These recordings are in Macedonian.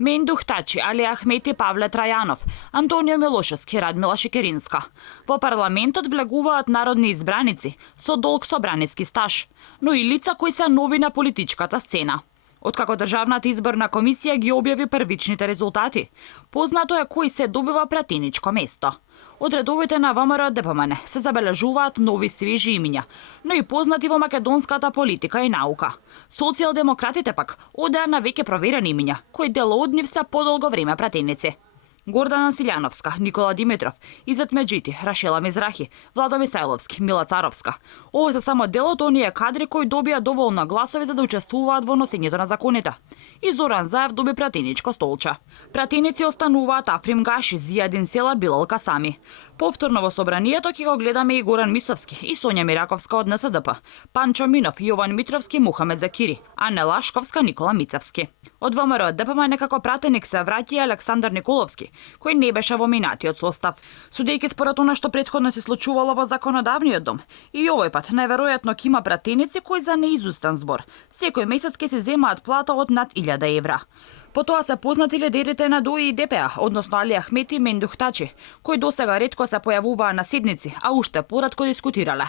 Мендух Тачи, Али Ахмети, Павле Трајанов, Антонио Милошевски, Радмила Шекеринска. Во парламентот влегуваат народни избраници со долг собраниски стаж, но и лица кои се нови на политичката сцена. Откако Државната изборна комисија ги објави првичните резултати, познато е кој се добива пратеничко место. Од редовите на ВМРО ДПМН се забележуваат нови свежи имиња, но и познати во македонската политика и наука. Социјалдемократите пак одеа на веќе проверени имиња, кои дел од нив се подолго време пратеници. Гордана Силјановска, Никола Димитров, Изет Меджити, Рашела Мизрахи, Владо Мисајловски, Мила Царовска. Ова се само дел од оние кадри кои добија доволно гласови за да учествуваат во носењето на законите. И Зоран Заев доби пратеничко столче. Пратеници остануваат Африм Гаши, Зијадин Села, Билал Касами. Повторно во собранието ќе го гледаме и Горан Мисовски и Сонја Мираковска од НСДП, Панчо Минов, Јован Митровски, Мухамед Закири, Ане Лашковска, Никола Мицевски. Од ВМРО ДПМН некако пратеник се враќа и Александар Николовски, кој не беше во минатиот состав. Судејќи според она што претходно се случувало во законодавниот дом, и овој пат најверојатно ќе има пратеници кои за неизустан збор секој месец ќе се земаат плата од над 1000 евра. Потоа се познати лидерите на ДОИ и ДПА, односно Али Ахмети и Мендух Тачи, кои досега ретко се појавуваа на седници, а уште поретко дискутирале.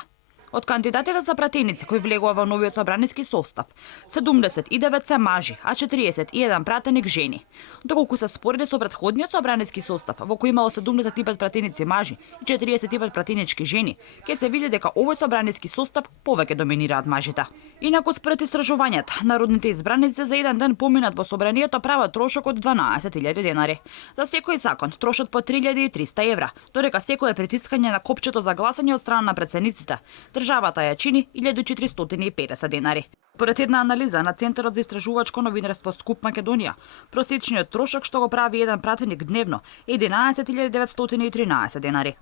Од кандидатите за пратеници кои влегува во новиот собраниски состав, 79 се мажи, а 41 пратеник жени. Доколку се спореди со претходниот собраниски состав, во кој имало 75 пратеници мажи и 45 пратенички жени, ќе се види дека овој собраниски состав повеќе доминираат мажите. Инаку според истражувањата, народните избраници за еден ден поминат во собранието прават трошок од 12.000 денари. За секој закон трошат по 3300 евра, додека секое притискање на копчето за гласање од страна на претседниците државата ја чини 1450 денари. Според една анализа на Центарот за истражувачко новинарство Скуп Македонија, просечниот трошок што го прави еден пратеник дневно е 11.913 денари.